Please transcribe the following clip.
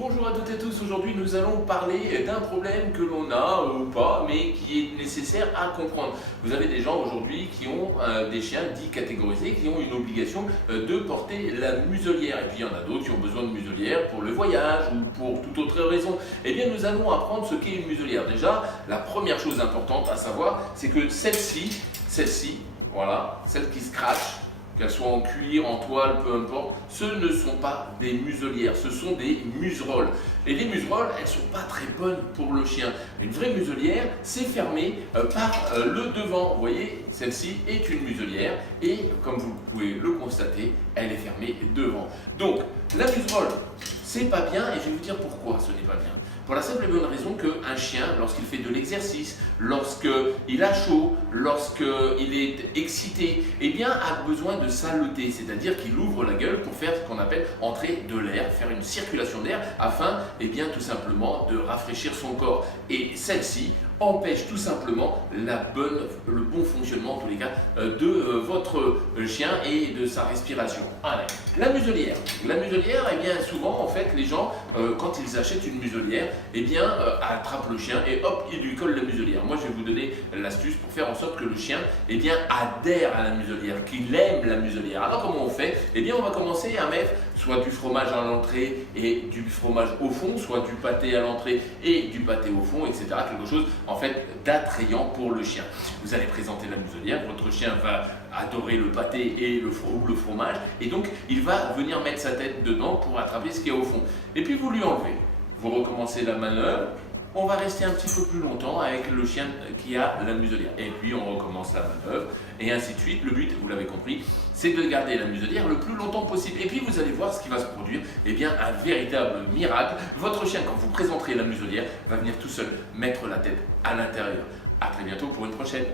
Bonjour à toutes et tous, aujourd'hui nous allons parler d'un problème que l'on a ou pas, mais qui est nécessaire à comprendre. Vous avez des gens aujourd'hui qui ont des chiens dits catégorisés, qui ont une obligation de porter la muselière. Et puis il y en a d'autres qui ont besoin de muselière pour le voyage ou pour toute autre raison. Eh bien nous allons apprendre ce qu'est une muselière. Déjà, la première chose importante à savoir, c'est que celle-ci, voilà, celle qui scratch, qu'elles soient en cuir, en toile, peu importe, ce ne sont pas des muselières, ce sont des muserolles. Et les muserolles, elles ne sont pas très bonnes pour le chien. Une vraie muselière, c'est fermé par le devant. Vous voyez, celle-ci est une muselière et comme vous pouvez le constater, elle est fermée devant. Donc, la muserolle, c'est pas bien et je vais vous dire pourquoi ce n'est pas bien. Pour la simple et bonne raison qu'un chien, lorsqu'il fait de l'exercice, lorsqu'il a chaud, lorsqu'il est excité, eh bien, a besoin de saleté, c'est-à-dire qu'il ouvre la gueule pour faire ce qu'on appelle entrer de l'air, faire une circulation d'air afin, eh bien, tout simplement de rafraîchir son corps. Et celle-ci empêche tout simplement le bon fonctionnement, en tous les cas, de votre chien et de sa respiration. Allez. La muselière, eh bien, souvent, en fait, les gens, quand ils achètent une muselière, eh bien, attrapent le chien et hop, ils lui collent la muselière. Moi, je vais vous donner l'astuce pour faire en sorte que le chien, eh bien, adhère à la muselière, qu'il aime la muselière. Alors, comment on fait? Eh bien, on va commencer à mettre soit du fromage à l'entrée et du fromage au fond, soit du pâté à l'entrée et du pâté au fond, etc. Quelque chose, en fait, d'attrayant pour le chien. Vous allez présenter la muselière, votre chien va adorer le pâté et le fromage, et donc il va venir mettre sa tête dedans pour attraper ce qu'il y a au fond. Et puis vous lui enlevez. Vous recommencez la manœuvre, on va rester un petit peu plus longtemps avec le chien qui a la muselière. Et puis on recommence la manœuvre, et ainsi de suite. Le but, vous l'avez compris, c'est de garder la muselière le plus longtemps possible. Et puis vous allez voir ce qui va se produire, eh bien un véritable miracle. Votre chien, quand vous présenterez la muselière, va venir tout seul mettre la tête à l'intérieur. A très bientôt pour une prochaine.